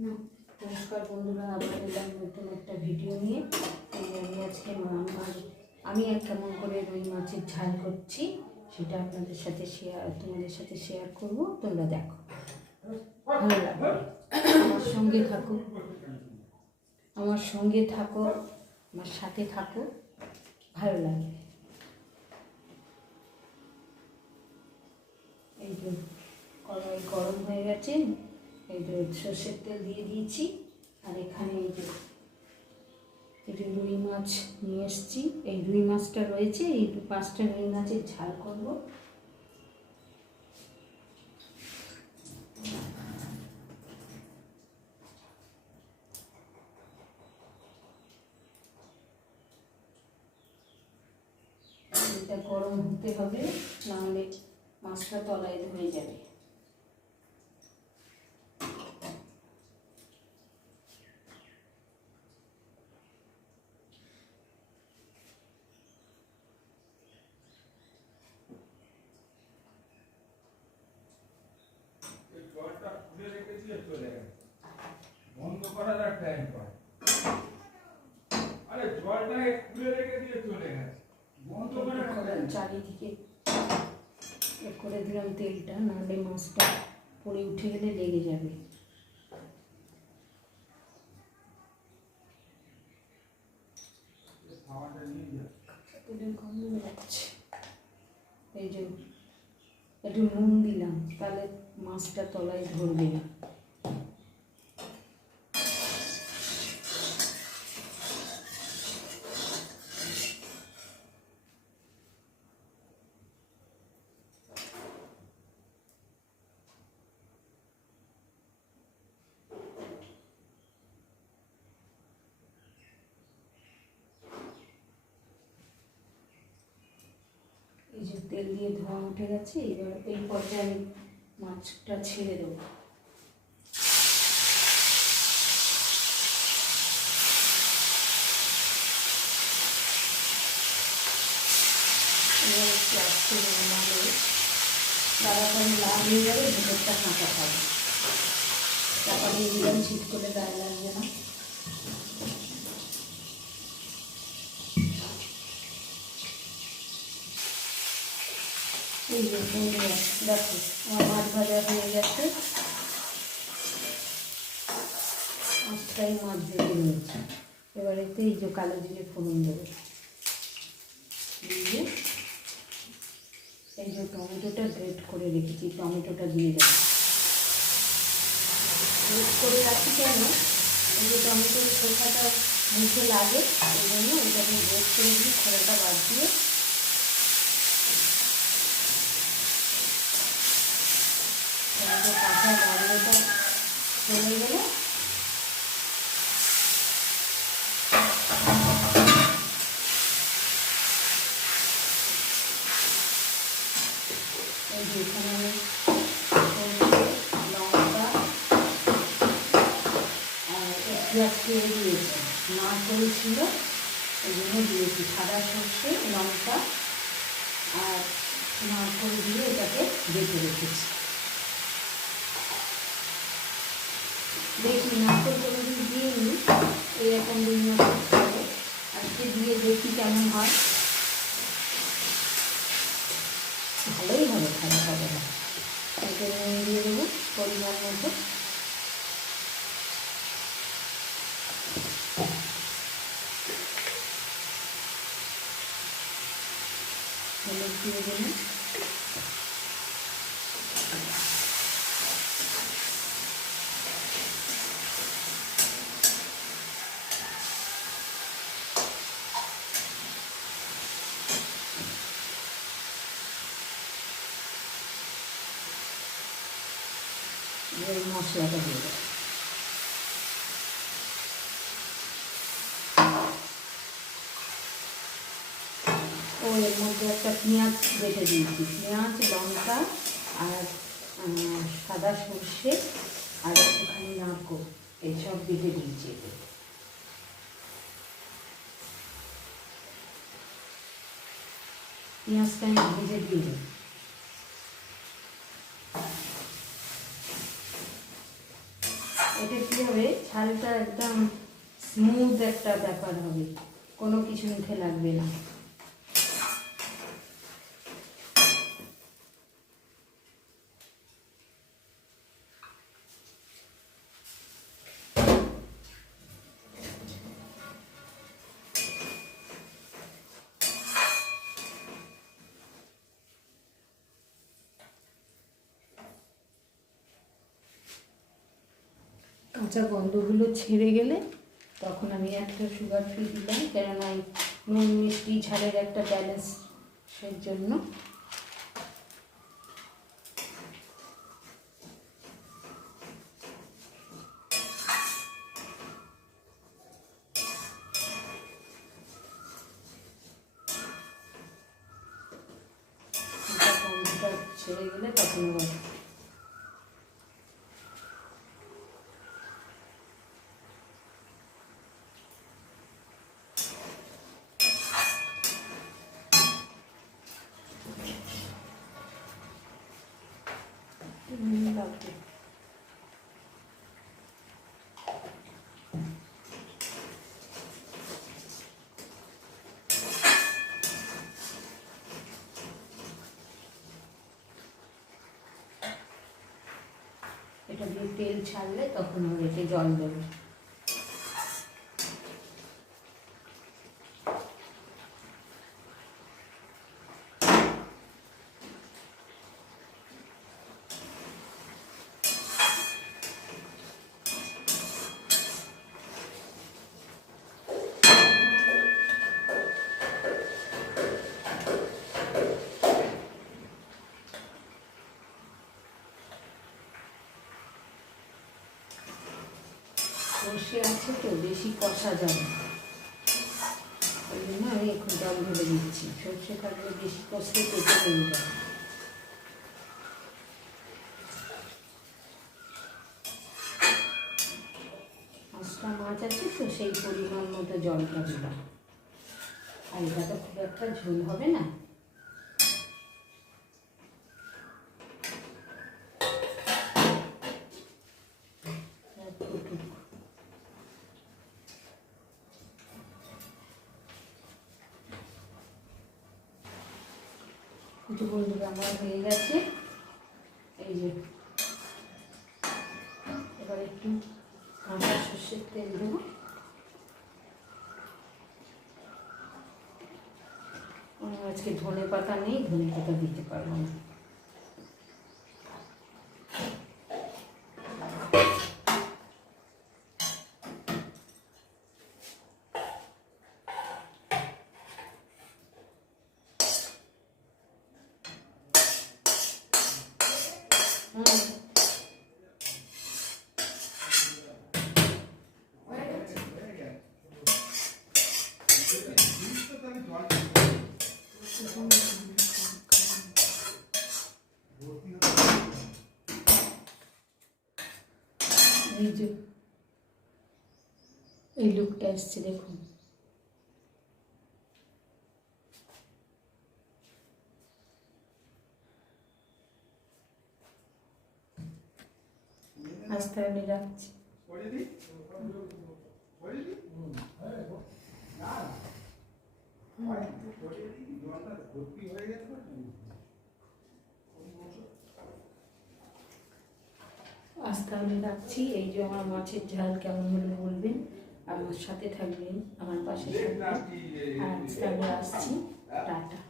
নমস্কার বন্ধুরা, আবার এলাম নতুন একটা ভিডিও নিয়ে। আমি আজকে আমি আর কেমন করে রুই মাছের ঝাল করছি সেটা আপনাদের সাথে তোমাদের সাথে শেয়ার করব। তোমরা দেখো, ভালো লাগবে। আমার সঙ্গে থাকো, আমার সাথে থাকো, ভালো লাগবে। এই যে কড়াই গরম হয়ে গেছে, এই যে সর্ষের তেল দিয়ে দিয়েছি। আর এখানে এই যে রুই মাছ নিয়ে এসেছি। এই রুই মাছটা রয়েছে, এই 5টা রুই মাছের ঝাল করব। এটা গরম হতে হবে, নাহলে মাছটা তলায় ধরে যাবে। বন্ধ করার টাইম পায়। আরে জলটা খুলে রেখে দিয়ে চলে গেছে, বন্ধ করার চারিদিকে করে দিলাম তেলটা, নাহলে মাছটা পড়ে উঠে গেলে লেগে যাবে। এই যে একটু নুন দিলাম, তাহলে মাছটা তলায় ধরবে না। এই যে তেল দিয়ে ধোঁয়া উঠে গেছে, এবার এই পর্যায়ে আমি মাছটা ছেড়ে দেবো। এবার একটু আস্তে নাড়লে তাড়াতাড়ি লাল হয়ে যাবে, ভেতরটা কাঁচা খাবে। চাপা দিয়ে দিলাম, ছিট করে গায়ে লাগবে না। এই যে দেখো, আমার মাছ ভাজা হয়ে গেছে। মাছটাই মাছ ভেজে নিয়েছি। এবার এতে এই যে কালো জিরে ফোড়ন দেবো, দিয়ে এই যে টমেটোটা গ্রেট করে রেখেছি, টমেটোটা দিয়ে দেবো। গ্রেট করে রাখি কেন, এই যে টমেটোর খোসাটা মুখে লাগে, এই জন্য এটাকে গ্রেট করে দিই, খোসাটা বাদ দিয়ে। কাঁচা গন্ধটা চলে গেলে এই যে এখানে আমি লঙ্কা আর পেঁয়াজ কেটে দিয়েছি, না করেছিল এই জন্য দিয়েছি। সাদা সর্ষে, লঙ্কা আর না করে দিয়ে এটাকে বেটে রেখেছি। দেখি নারকেল কোনোদিন দিয়ে নিই, এরকম রুই মাছ খাবো, আজকে দিয়ে দেখি কেমন হয়। ভালোই হবে, খারাপ হবে না। এতে নুন দিয়ে দেবো পরিমাণ মতো, হলুদ দিয়ে দেবো, এই মশলাটা দিয়ে দেবো। ও এর মধ্যে একটা পেঁয়াজ বেটে দিয়েছি, পেঁয়াজ, লঙ্কা আর সাদা সর্ষে আর একটুখানি নারকেল, এইসব বেটে দিয়েছি। পেঁয়াজটা আমি ভেজে দিয়ে দেবো। এটা কি হবে ঝালটা একদম স্মুথ একটা ব্যাপার হবে, কোনো কিছু মুখে লাগবে না। কাঁচা গন্ধগুলো ছেড়ে গেলে তখন আমি একটা সুগার ফ্রি দিলাম, কেননা নুন মিষ্টি ঝালের একটা ব্যালেন্সের জন্য। গন্ধটা ছেড়ে গেলে তখন আবার লাগবে। এটা দিয়ে তেল ছাড়লে তখন আবার এতে জল দেবো। সর্ষে আছে তো বেশি কষা যাবে, ওই জন্য আমি এখন জল ঢেলে দিচ্ছি। সর্ষে থাকলে বেশি কষলে পেটে হয়ে যাবে। পাঁচটা মাছ আছে তো সেই পরিমাণ মতো জলটা দিলাম, আর এটা তো খুব একটা ঝোল হবে না। কিছু বন্ধুরা আমার হয়ে গেছে, এই যে এবার একটু কাঁচা সর্ষের তেল দেবো। আজকে ধনে পাতা নেই, ধনে পাতা দিতে পারবো না। এই যে এই লুকটা এসছে দেখুন। আস্তে আমি রাখছি। আস্তে আমি রাখছি। এই যে আমার মাছের ঝাল কেমন হলো বলবেন, আমার সাথে থাকবেন, আমার পাশে থাকবেন। আর আজকে আমি আসছি, টাটা।